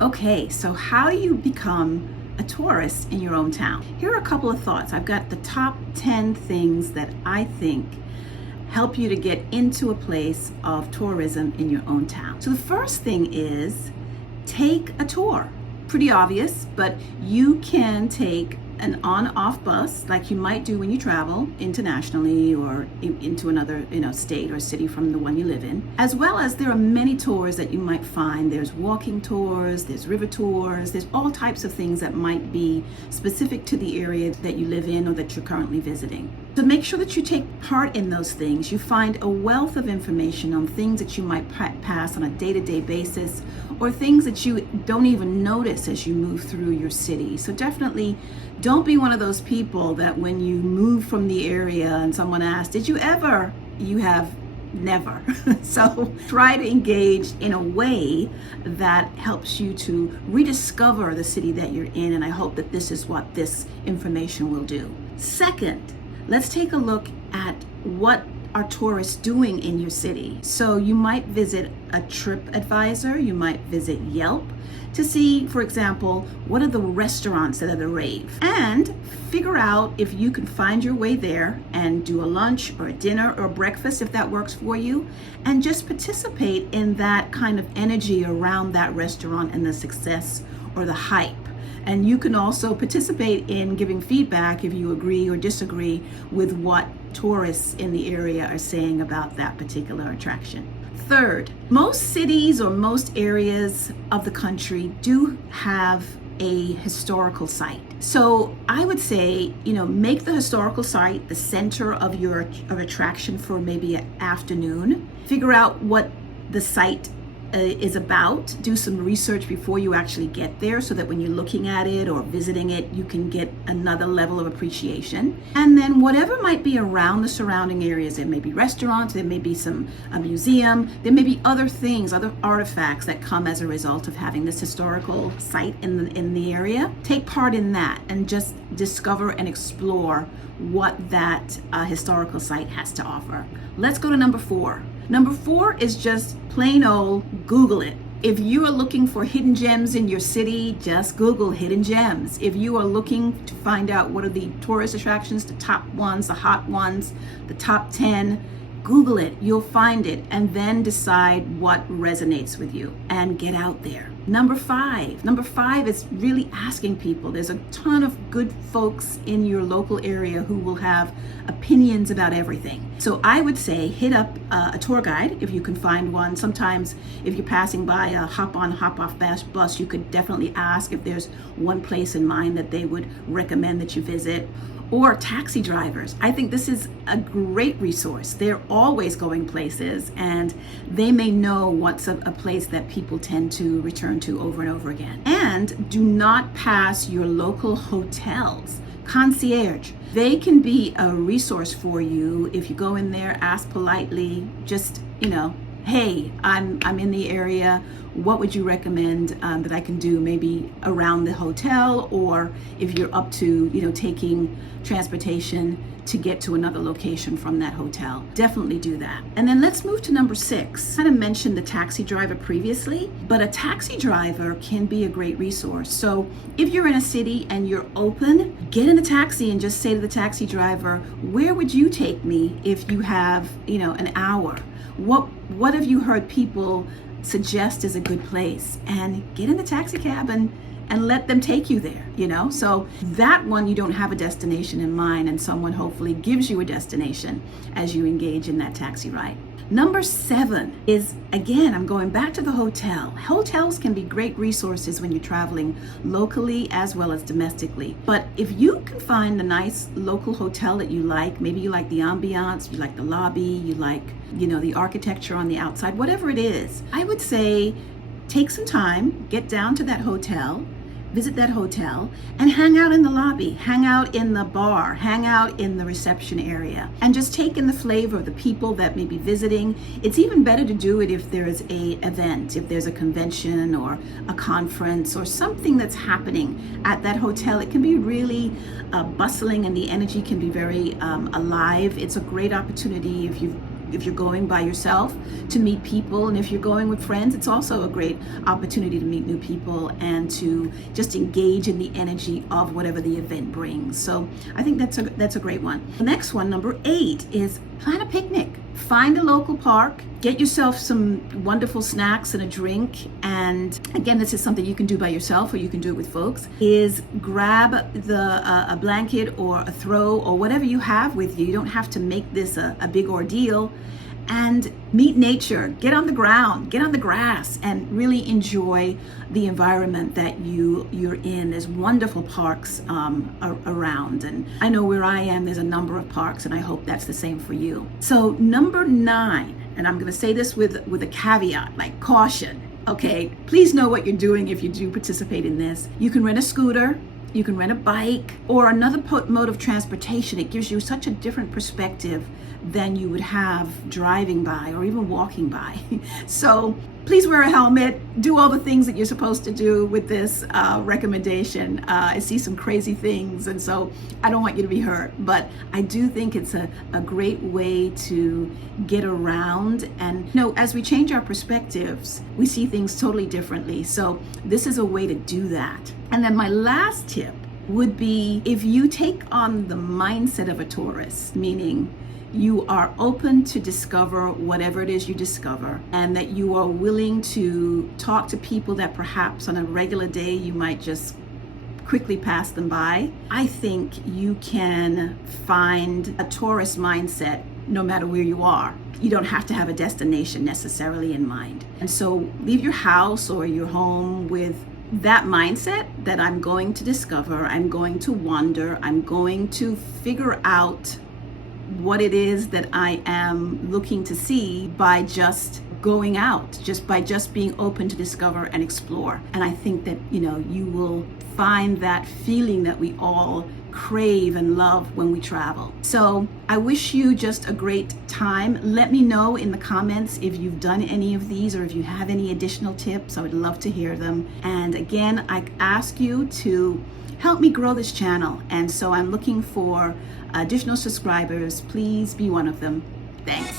Okay, so how do you become a tourist in your own town? Here are a couple of thoughts. I've got the top 10 things that I think help you to get into a place of tourism in your own town. So the first thing is take a tour. Pretty obvious, but you can take an on-off bus like you might do when you travel internationally or into another state or city from the one you live in. As well as there are many tours that you might find. There's walking tours, there's river tours, there's all types of things that might be specific to the area that you live in or that you're currently visiting. So make sure that you take part in those things. You find a wealth of information on things that you might pass on a day-to-day basis or things that you don't even notice as you move through your city. So definitely don't be one of those people that when you move from the area and someone asks, did you ever? You have never. So try to engage in a way that helps you to rediscover the city that you're in, and I hope that this is what this information will do. Second, let's take a look at what are tourists doing in your city. So you might visit a TripAdvisor, you might visit Yelp to see, for example, what are the restaurants that are the rave, and figure out if you can find your way there and do a lunch or a dinner or a breakfast if that works for you, and just participate in that kind of energy around that restaurant and the success or the hype. And you can also participate in giving feedback if you agree or disagree with what tourists in the area are saying about that particular attraction. Third, most cities or most areas of the country do have a historical site. So I would say, make the historical site the center of your attraction for maybe an afternoon. Figure out what the site is about. Do some research before you actually get there so that when you're looking at it or visiting it, you can get another level of appreciation. And then whatever might be around the surrounding areas, there may be restaurants, there may be a museum, there may be other things, other artifacts that come as a result of having this historical site in the area. Take part in that and just discover and explore what that historical site has to offer. Let's go to number 4. Number 4 is just plain old Google it. If you are looking for hidden gems in your city, just Google hidden gems. If you are looking to find out what are the tourist attractions, the top ones, the hot ones, the top 10, Google it, you'll find it, and then decide what resonates with you and get out there. Number 5 is really asking people. There's a ton of good folks in your local area who will have opinions about everything. So I would say hit up a tour guide if you can find one. Sometimes if you're passing by a hop-on, hop-off bus, you could definitely ask if there's one place in mind that they would recommend that you visit. Or taxi drivers. I think this is a great resource. They're always going places, and they may know what's a place that people tend to return to over and over again. And do not pass your local hotels. Concierge. They can be a resource for you if you go in there, ask politely, just, hey, I'm in the area. What would you recommend that I can do maybe around the hotel, or if you're up to, taking transportation to get to another location from that hotel? Definitely do that. And then let's move to number 6. I kind of mentioned the taxi driver previously, but a taxi driver can be a great resource. So if you're in a city and you're open, get in a taxi and just say to the taxi driver, where would you take me if you have, an hour? What have you heard people suggest is a good place? And get in the taxi cab and let them take you there, So that one, you don't have a destination in mind, and someone hopefully gives you a destination as you engage in that taxi ride. Number 7 is, again, I'm going back to the hotel. Hotels can be great resources when you're traveling locally as well as domestically. But if you can find a nice local hotel that you like, maybe you like the ambiance, you like the lobby, you like, the architecture on the outside, whatever it is, I would say take some time, get down to that hotel, visit that hotel and hang out in the lobby, hang out in the bar, hang out in the reception area, and just take in the flavor of the people that may be visiting. It's even better to do it if there's a event, if there's a convention or a conference or something that's happening at that hotel. It can be really bustling, and the energy can be very alive. It's a great opportunity if you're going by yourself to meet people, and if you're going with friends, it's also a great opportunity to meet new people and to just engage in the energy of whatever the event brings. So I think that's a great one. The next one, number 8, is plan a picnic. Find a local park, get yourself some wonderful snacks and a drink, and again, this is something you can do by yourself or you can do it with folks, is grab a blanket or a throw or whatever you have with you. You don't have to make this a big ordeal, and meet nature, get on the ground, get on the grass, and really enjoy the environment that you're in. There's wonderful parks around, and I know where I am, there's a number of parks, and I hope that's the same for you. So number 9, and I'm gonna say this with a caveat, like caution, okay? Please know what you're doing if you do participate in this. You can rent a scooter, you can rent a bike, or another mode of transportation. It gives you such a different perspective than you would have driving by or even walking by. So please wear a helmet, do all the things that you're supposed to do with this recommendation. I see some crazy things, and so I don't want you to be hurt, but I do think it's a great way to get around. And as we change our perspectives, we see things totally differently. So this is a way to do that. And then my last tip would be, if you take on the mindset of a tourist, meaning you are open to discover whatever it is you discover, and that you are willing to talk to people that perhaps on a regular day you might just quickly pass them by, I think you can find a tourist mindset no matter where you are. You don't have to have a destination necessarily in mind. And so leave your house or your home with that mindset that I'm going to discover, I'm going to wander, I'm going to figure out what it is that I am looking to see by just going out, by just being open to discover and explore. And I think that you will find that feeling that we all crave and love when we travel. So I wish you just a great time. Let me know in the comments if you've done any of these or if you have any additional tips. I would love to hear them. And again, I ask you to help me grow this channel, and so I'm looking for additional subscribers. Please be one of them. Thanks.